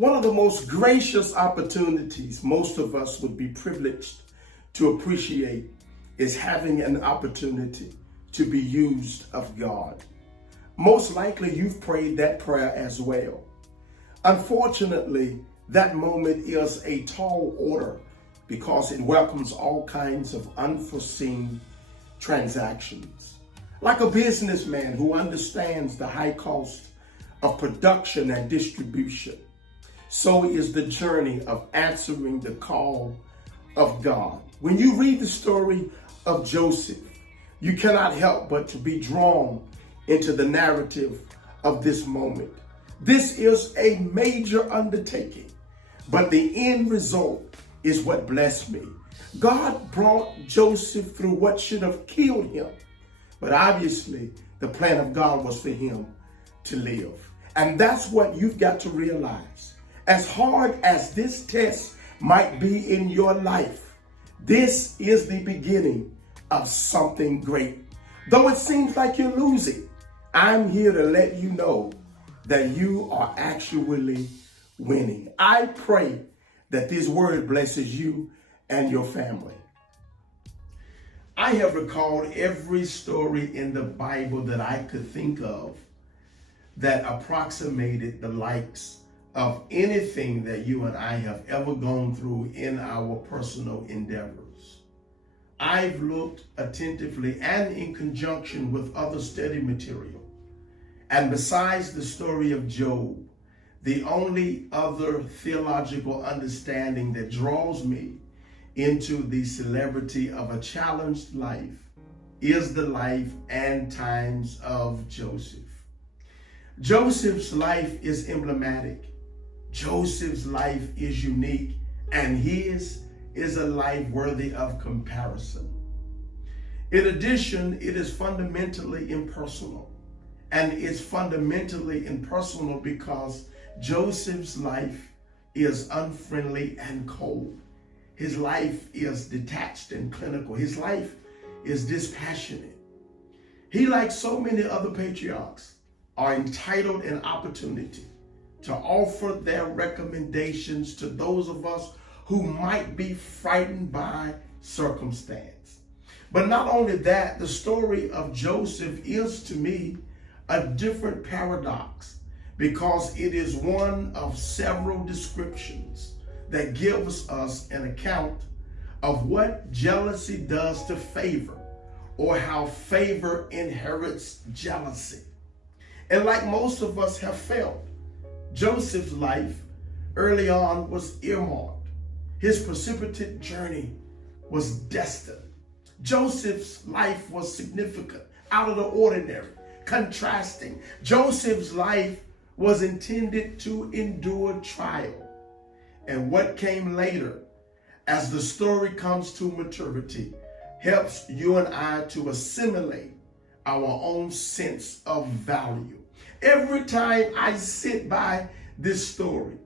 One of the most gracious opportunities most of us would be privileged to appreciate is having an opportunity to be used of God. Most likely you've prayed that prayer as well. Unfortunately, that moment is a tall order because it welcomes all kinds of unforeseen transactions. Like a businessman who understands the high cost of production and distribution, so is the journey of answering the call of God. When you read the story of Joseph, you cannot help but to be drawn into the narrative of this moment. This is a major undertaking, but the end result is what blessed me. God brought Joseph through what should have killed him, but obviously the plan of God was for him to live. And that's what you've got to realize. As hard as this test might be in your life, this is the beginning of something great. Though it seems like you're losing, I'm here to let you know that you are actually winning. I pray that this word blesses you and your family. I have recalled every story in the Bible that I could think of that approximated the likes of anything that you and I have ever gone through in our personal endeavors. I've looked attentively and in conjunction with other study material. And besides the story of Job, the only other theological understanding that draws me into the celebrity of a challenged life is the life and times of Joseph. Joseph's life is emblematic. Joseph's life is unique, and his is a life worthy of comparison. In addition, it is fundamentally impersonal, and it's fundamentally impersonal because Joseph's life is unfriendly and cold. His life is detached and clinical. His life is dispassionate. He, like so many other patriarchs, are entitled an opportunity to offer their recommendations to those of us who might be frightened by circumstance. But not only that, the story of Joseph is to me a different paradox because it is one of several descriptions that gives us an account of what jealousy does to favor, or how favor inherits jealousy. And like most of us have felt, Joseph's life early on was earmarked. His precipitate journey was destined. Joseph's life was significant, out of the ordinary, contrasting. Joseph's life was intended to endure trial. And what came later, as the story comes to maturity, helps you and I to assimilate our own sense of value. Every time I sit by this story,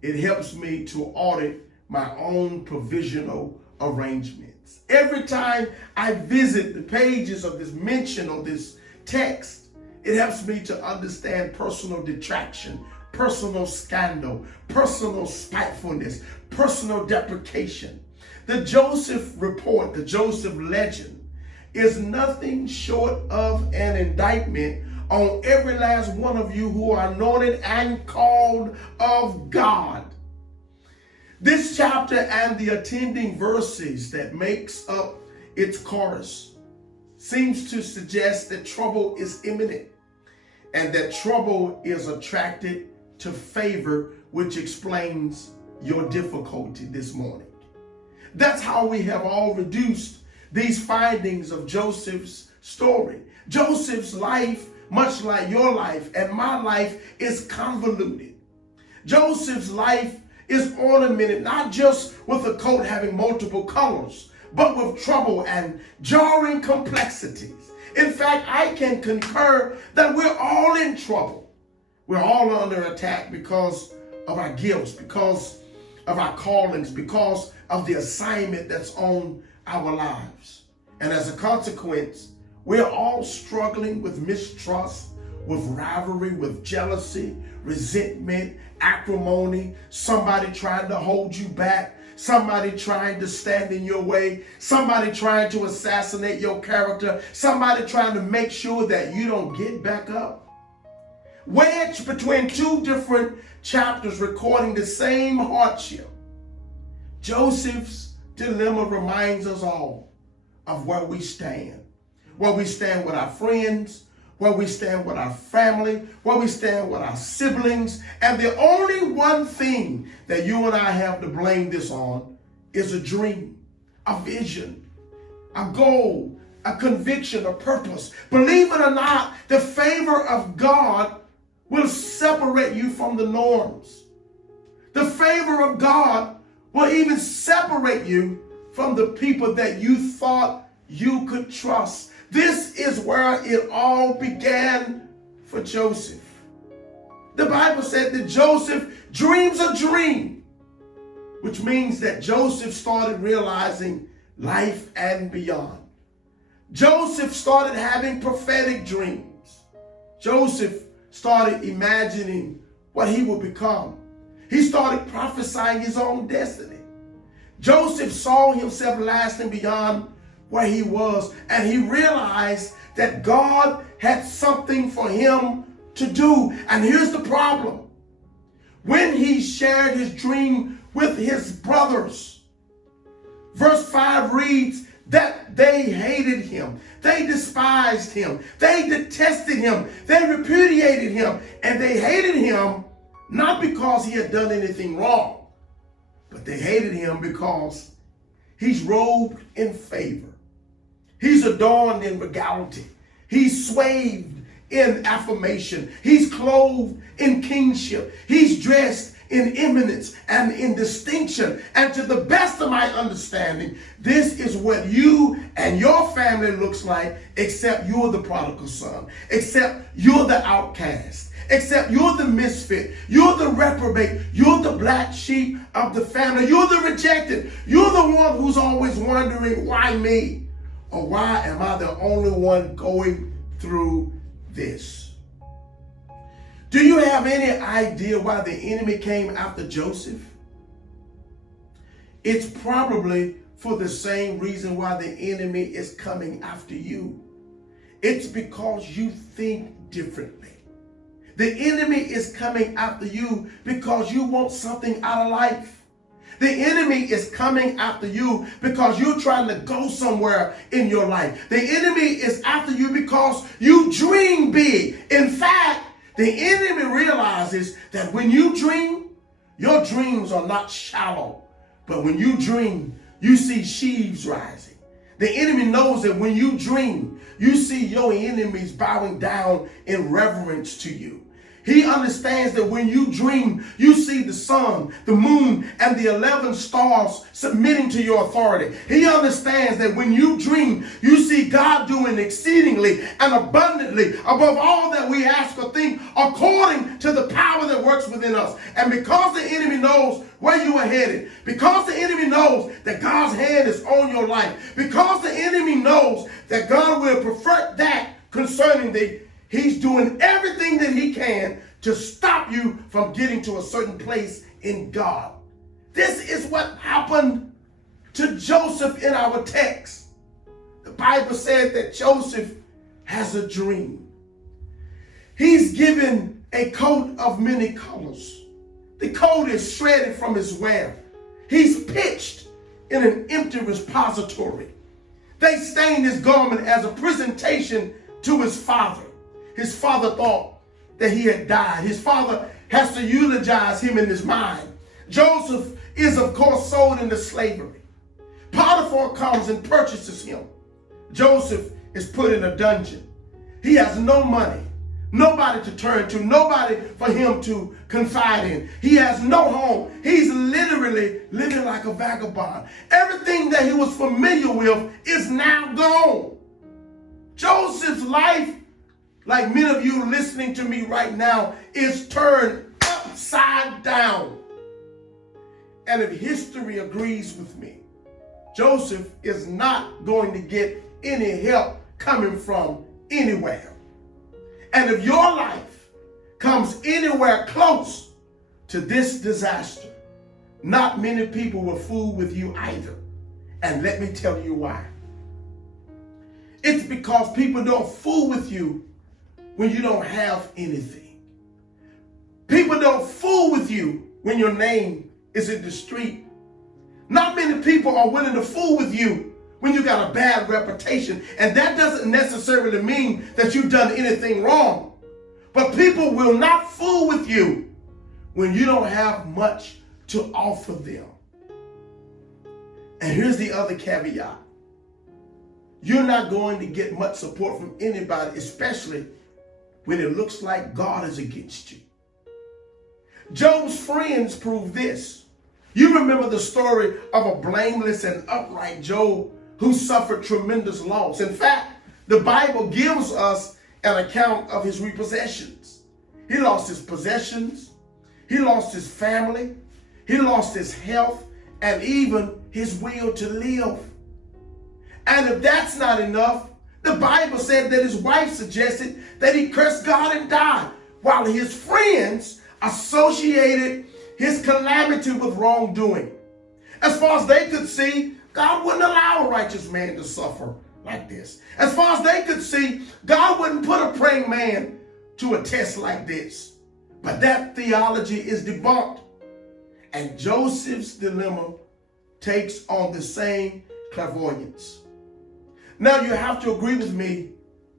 it helps me to audit my own provisional arrangements. Every time I visit the pages of this mention of this text, it helps me to understand personal detraction, personal scandal, personal spitefulness, personal deprecation. The Joseph report, the Joseph legend, is nothing short of an indictment on every last one of you who are anointed and called of God. This chapter and the attending verses that makes up its chorus seems to suggest that trouble is imminent and that trouble is attracted to favor, which explains your difficulty this morning. That's how we have all reduced these findings of Joseph's story. Joseph's life, much like your life and my life, is convoluted. Joseph's life is ornamented not just with a coat having multiple colors, but with trouble and jarring complexities. In fact, I can concur that we're all in trouble. We're all under attack because of our gifts, because of our callings, because of the assignment that's on our lives. And as a consequence, we're all struggling with mistrust, with rivalry, with jealousy, resentment, acrimony, somebody trying to hold you back, somebody trying to stand in your way, somebody trying to assassinate your character, somebody trying to make sure that you don't get back up. Wedged between two different chapters recording the same hardship, Joseph's dilemma reminds us all of where we stand. Where we stand with our friends, where we stand with our family, where we stand with our siblings. And the only one thing that you and I have to blame this on is a dream, a vision, a goal, a conviction, a purpose. Believe it or not, the favor of God will separate you from the norms. The favor of God will even separate you from the people that you thought you could trust. This is where it all began for Joseph. The Bible said that Joseph dreams a dream, which means that Joseph started realizing life and beyond. Joseph started having prophetic dreams. Joseph started imagining what he would become. He started prophesying his own destiny. Joseph saw himself lasting beyond where he was, and he realized that God had something for him to do. And here's the problem. When he shared his dream with his brothers, verse 5 reads that they hated him, they despised him, they detested him, they repudiated him, and they hated him not because he had done anything wrong, but they hated him because he's robed in favor. He's adorned in regality. He's swathed in affirmation. He's clothed in kingship. He's dressed in eminence and in distinction. And to the best of my understanding, this is what you and your family looks like, except you're the prodigal son, except you're the outcast, except you're the misfit, you're the reprobate, you're the black sheep of the family, you're the rejected, you're the one who's always wondering, why me? Or why am I the only one going through this? Do you have any idea why the enemy came after Joseph? It's probably for the same reason why the enemy is coming after you. It's because you think differently. The enemy is coming after you because you want something out of life. The enemy is coming after you because you're trying to go somewhere in your life. The enemy is after you because you dream big. In fact, the enemy realizes that when you dream, your dreams are not shallow. But when you dream, you see sheaves rising. The enemy knows that when you dream, you see your enemies bowing down in reverence to you. He understands that when you dream, you see the sun, the moon, and the 11 stars submitting to your authority. He understands that when you dream, you see God doing exceedingly and abundantly above all that we ask or think, according to the power that works within us. And because the enemy knows where you are headed, because the enemy knows that God's hand is on your life, because the enemy knows that God will perfect that concerning thee, he's doing everything that he can to stop you from getting to a certain place in God. This is what happened to Joseph in our text. The Bible said that Joseph has a dream. He's given a coat of many colors. The coat is shredded from his wear. He's pitched in an empty repository. They stained his garment as a presentation to his father. His father thought that he had died. His father has to eulogize him in his mind. Joseph is, of course, sold into slavery. Potiphar comes and purchases him. Joseph is put in a dungeon. He has no money, nobody to turn to, nobody for him to confide in. He has no home. He's literally living like a vagabond. Everything that he was familiar with is now gone. Joseph's life, like many of you listening to me right now, is turned upside down. And if history agrees with me, Joseph is not going to get any help coming from anywhere. And if your life comes anywhere close to this disaster, not many people will fool with you either. And let me tell you why. It's because people don't fool with you when you don't have anything. People don't fool with you when your name is in the street. Not many people are willing to fool with you when you got a bad reputation. And that doesn't necessarily mean that you've done anything wrong. But people will not fool with you when you don't have much to offer them. And here's the other caveat. You're not going to get much support from anybody, especially when it looks like God is against you. Job's friends prove this. You remember the story of a blameless and upright Job who suffered tremendous loss. In fact, the Bible gives us an account of his repossessions. He lost his possessions, he lost his family, he lost his health, and even his will to live. And if that's not enough, the Bible said that his wife suggested that he curse God and die, while his friends associated his calamity with wrongdoing. As far as they could see, God wouldn't allow a righteous man to suffer like this. As far as they could see, God wouldn't put a praying man to a test like this. But that theology is debunked. And Joseph's dilemma takes on the same clairvoyance. Now you have to agree with me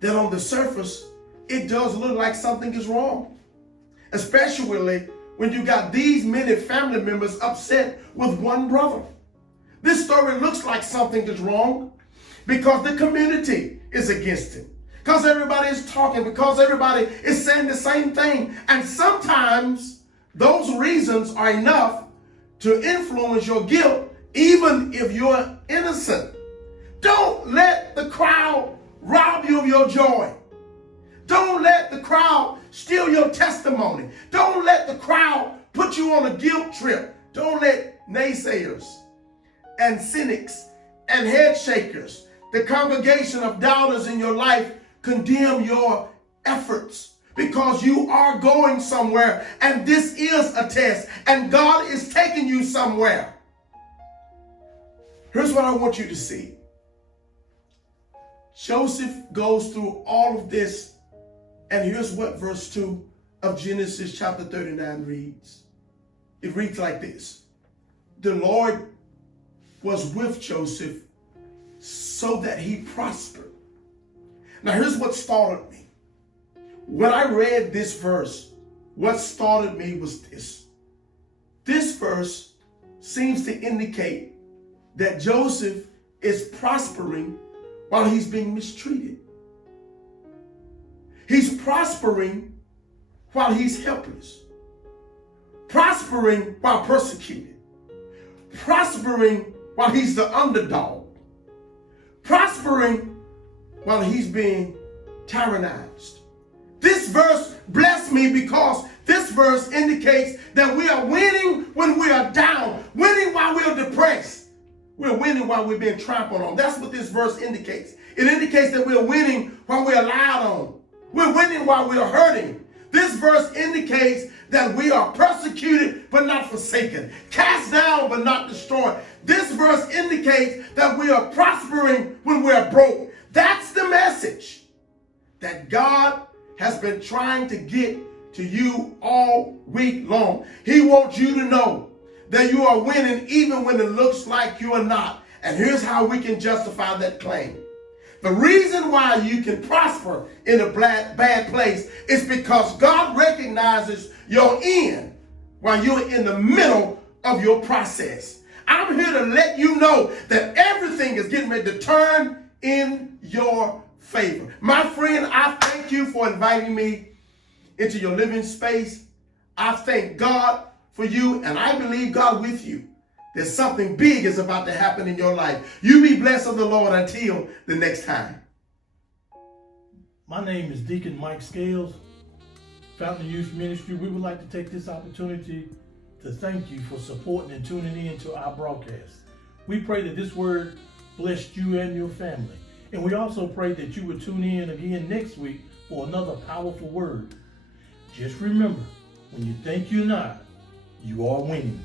that on the surface, it does look like something is wrong. Especially when you got these many family members upset with one brother. This story looks like something is wrong because the community is against him. Because everybody is talking, because everybody is saying the same thing. And sometimes those reasons are enough to influence your guilt, even if you're innocent. Don't let the crowd rob you of your joy. Don't let the crowd steal your testimony. Don't let the crowd put you on a guilt trip. Don't let naysayers and cynics and head shakers, the congregation of doubters in your life, condemn your efforts, because you are going somewhere, and this is a test, and God is taking you somewhere. Here's what I want you to see. Joseph goes through all of this, and here's what verse 2 of Genesis chapter 39 reads. It reads like this. The Lord was with Joseph so that he prospered. Now here's what startled me. When I read this verse, what startled me was this. This verse seems to indicate that Joseph is prospering while he's being mistreated. He's prospering while he's helpless. Prospering while persecuted. Prospering while he's the underdog. Prospering while he's being tyrannized. This verse blessed me because this verse indicates that we are winning when we are down, winning while we're depressed. We're winning while we're being trampled on. That's what this verse indicates. It indicates that we're winning while we're lied on. We're winning while we're hurting. This verse indicates that we are persecuted but not forsaken, cast down but not destroyed. This verse indicates that we are prospering when we're broke. That's the message that God has been trying to get to you all week long. He wants you to know that you are winning even when it looks like you are not. And here's how we can justify that claim. The reason why you can prosper in a bad place is because God recognizes your end while you're in the middle of your process. I'm here to let you know that everything is getting ready to turn in your favor. My friend, I thank you for inviting me into your living space. I thank God for you, and I believe God with you. There's something big is about to happen in your life. You be blessed of the Lord until the next time. My name is Deacon Mike Scales, Fountain Youth Ministry. We would like to take this opportunity to thank you for supporting and tuning in to our broadcast. We pray that this word blessed you and your family. And we also pray that you would tune in again next week for another powerful word. Just remember, when you think you're not, you are winning.